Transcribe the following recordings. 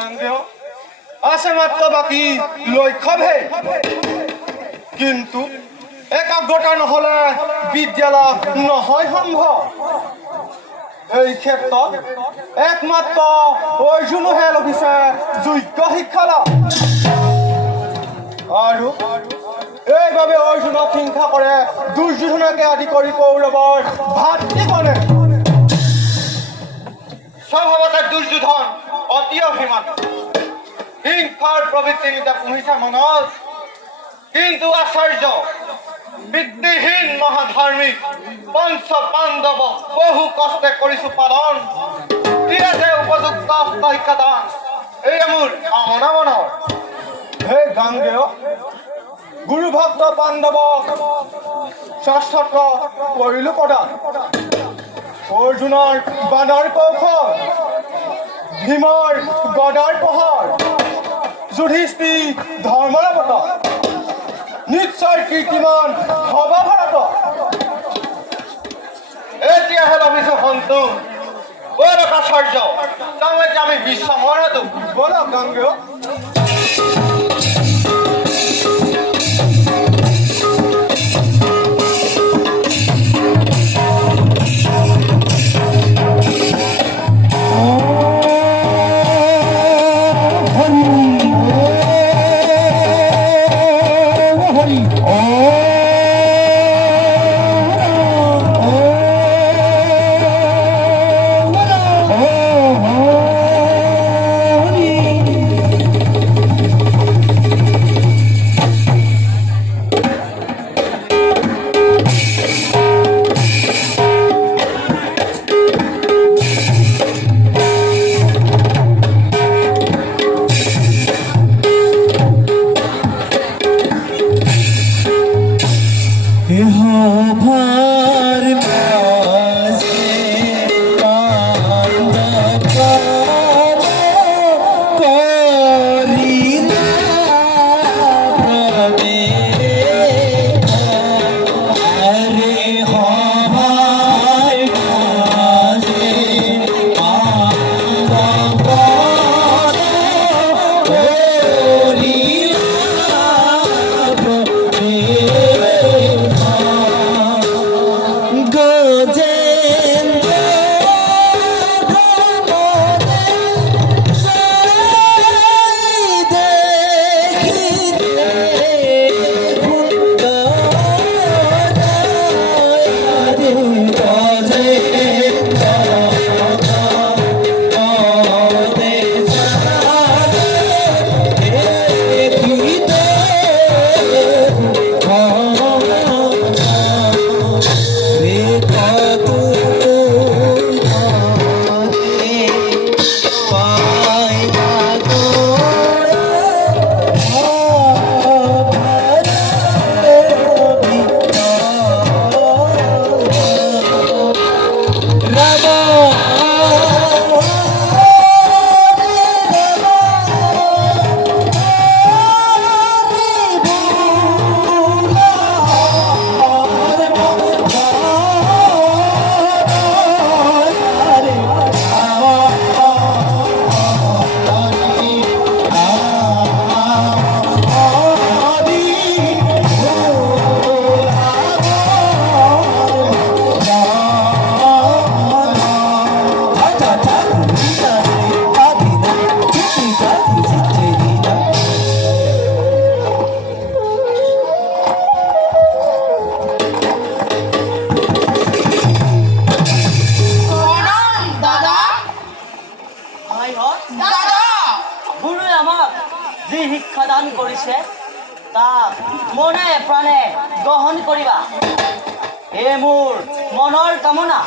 গাঙ্গেয় আছে মাত্র বাকি লক্ষ্যভে কিন্তু একাগ্ৰতা নহলে বিদ্যালয় নহয় সম্ভৱ এই ক্ষেত্ৰত একমাত্ৰ অৰ্জুনহে লভিছে যোগ্য শিক্ষা লাভ আৰু এইভাবে অৰ্জুনক হিংসা কৰে দুৰ্যোধনকে আদি কৰি কৌৰৱৰ ভাতৃগণে স্বভাৱতে দুৰ্যোধন অতি অভিমানী হিংসাৰ প্ৰবৃত্তি নিতা পুহিছে মনত কিন্তু আচাৰ্য বিদ্যহীন মহাধাৰ্মিক পঞ্চ পাণ্ডৱ বহু কষ্টে কৰিছো পালন দিয়াতে উপযুক্ত শিক্ষাদান এয়া মোৰ কামনা মনৰ হে গাঙ্গেয় গুৰু ভক্ত পাণ্ডৱক শাস্ত্ৰত কৰিলো প্ৰদান অৰ্জুনৰ বাণৰ কৌশল ভীমৰ গদাৰ প্ৰহাৰ যুধিষ্ঠিৰ ধৰ্মৰ অৱতাৰ নিশ্চয় কীৰ্তিমান হব ভাৰত এতিয়াহে ভাবিছো সন্তোষ আচাৰ্য তাৰমানে আমি বিশ্ৰামৰ হেতু বলক গাঙ্গেয় শিক্ষাদান কৰিছে তাক মনে প্ৰাণে গ্ৰহণ কৰিবা এ মোৰ মনৰ কামনা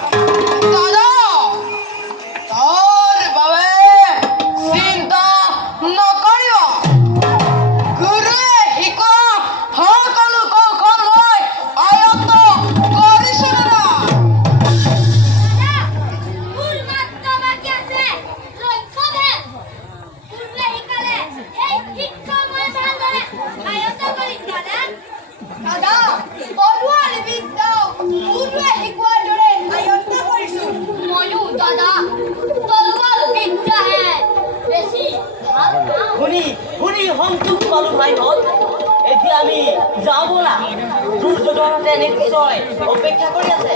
দাদা তোৰ বাবে চিন্তা নকৰিবা গুৰুৱে শিকোৱা সকলো কৌশল মই আয়ত্ত কৰিছো দাদা মোৰ মাত্ৰ বাকী আছে লক্ষ্যভেদ গুৰুৱে শিকালে এই শিক্ষা মই ভালদৰে আয়ত্ত কৰিম দাদা দাদা তৰোৱাল বিদ্যা গুৰুৱে শিকোৱাৰ দৰে আয়ত্ত কৰিছো ময়ো দাদা তৰোৱাল বিদ্যাহে বেছি শুনি সংযোগ পালো ভাইহঁত। এতিয়া আমি যাওঁ ব'লা, দুৰ্যোধনহঁতে নিশ্চয় অপেক্ষা কৰি আছে।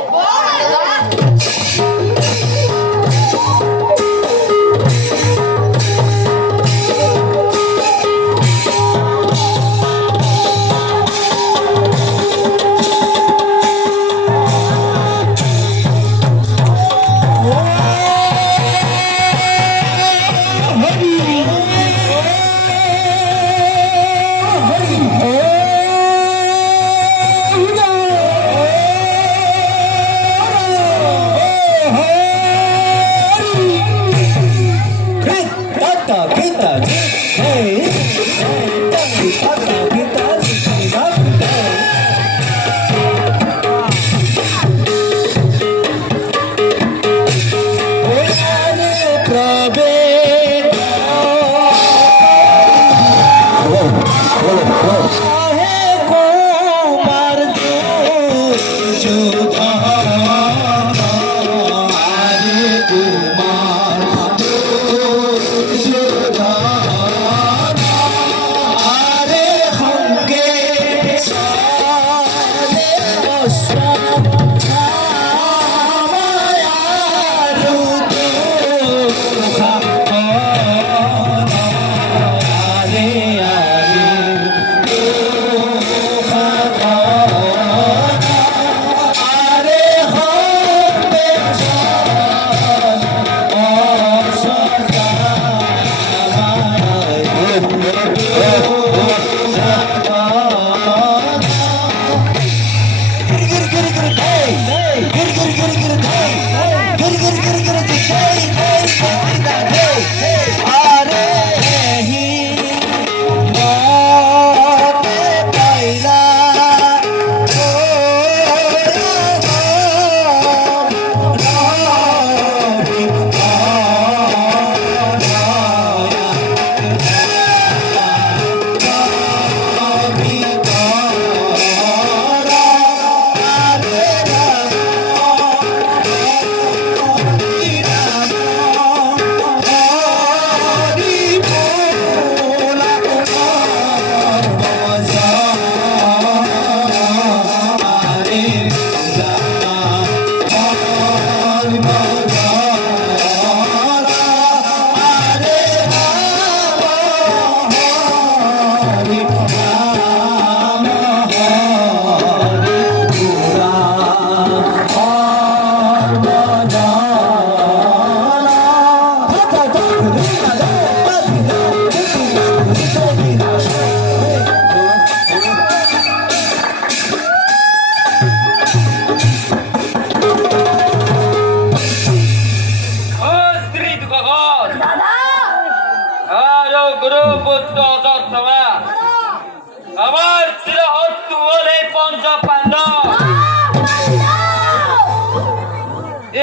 আমার চিরহত্তু হলে পঞ্চ পাণ্ডব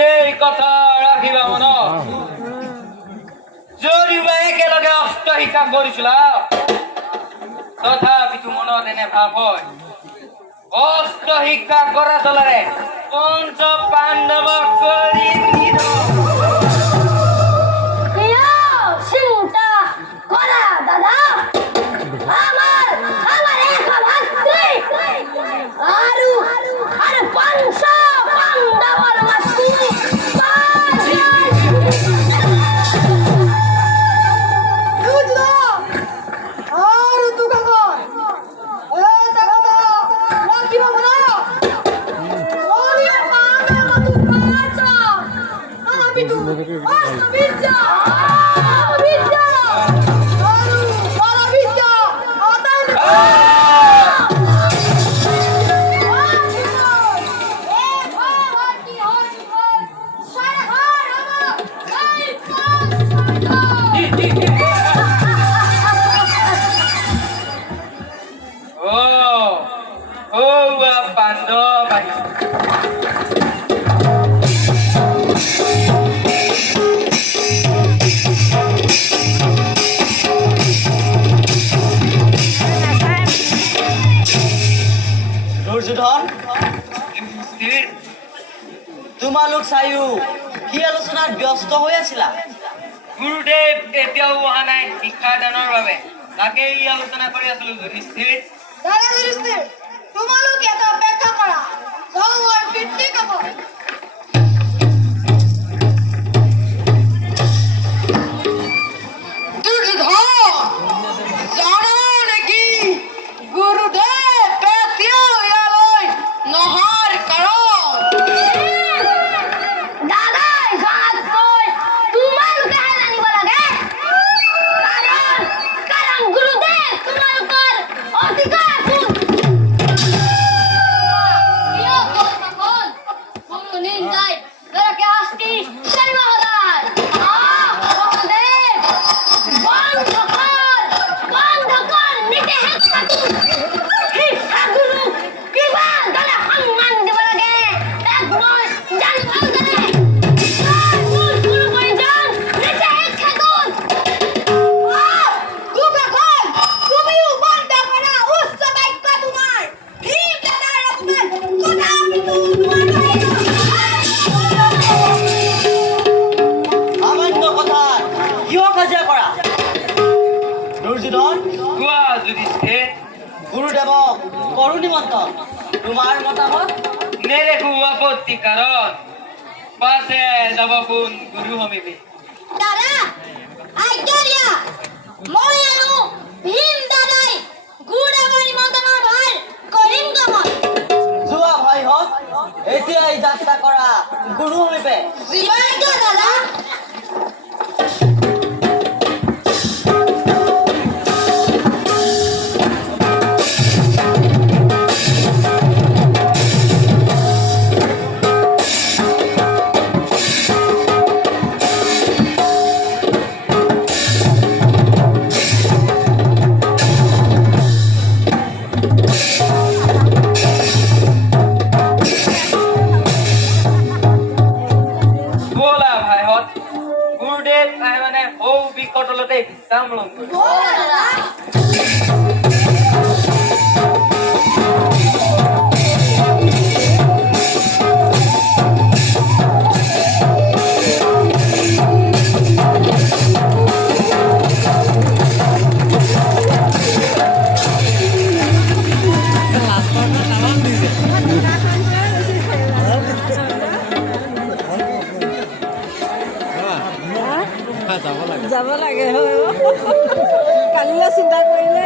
এই কথা রাখিবা মনত যদিও একেলগে অস্ত্ৰ শিক্ষা কৰিছিলা তথাপিতো মনত এনে ভাৱ হয় অস্ত্ৰ শিক্ষা কৰা চলাৰে পঞ্চ পাণ্ডৱক কৰি দিল চিন্তা করা দাদা আমার এক ভাতৃ আর পঞ্চ পাণ্ডবর মাতৃ পাণ্ডৱ দুৰ্যোধন তোমালোক চাইও কি আলোচনাত ব্যস্ত হৈ আছিলা গুৰুদেৱ এতিয়াও অহা নাই শিক্ষাদানৰ বাবে তাকেই আলোচনা কৰি আছিলো যুধিষ্ঠিৰ দাদা যুধিষ্ঠিৰ, তোমালোকে এটা অপেক্ষা কৰা, যাওঁ মই পিতৃ কাপোৰ। জানো নেকি গুৰুদেৱ কেতিয়াও ইয়ালৈ নহাৰ কাৰণ? দাদাই যোৱাতকৈ তোমালোকেহে জানিব লাগে। কাৰণ গুৰুদেৱ তোমালোকৰ অতিকৈ আপোন। কিয় কল গুৰু নিন্দাই দৰাকে শাস্তি কৰিব সদায়। মহাদেৱ বন্ধ কৰ নীতি শিক্ষা গুৰু কিমান দৰে সন্মান দিব লাগে তাক মই জানো ভালদৰে। মোৰ গুৰু পৰিজন নীতি শিক্ষা গুণ। তুমিও বন্ধ কৰা উচ্চ বাক্য তোমাৰ। ভীম দাদাৰ ৰত্নে কদাপিতো তোমাৰ সামান্য কথা কিয় কাজিয়া কৰা? দুৰ্যোধন কোৱা যুধিষ্ঠিৰ গুৰুদেৱক কৰো নিমন্ত্ৰণ। তোমাৰ মতামত? নেদেখো আপত্তি কাৰণ পাছে যাব কোন গুৰু সমীপে দাদা আজ্ঞা দিয়া, মই আৰু ভীম দাদাই গুৰুদেৱৰ নিমন্ত্ৰণৰ ভাৰ কৰিম গমন। যোৱা ভাইহঁত, এতিয়াই যাত্ৰা কৰা গুৰু সমীপে। জীৱাজ্ঞা দাদা। ব'লা ভাইহঁত, গুৰুদেৱ আহে মানে সৌ বিকটলতে বিশ্ৰাম ল'ম। যাব লাগে কালিলৈ চিন্তা কৰিলে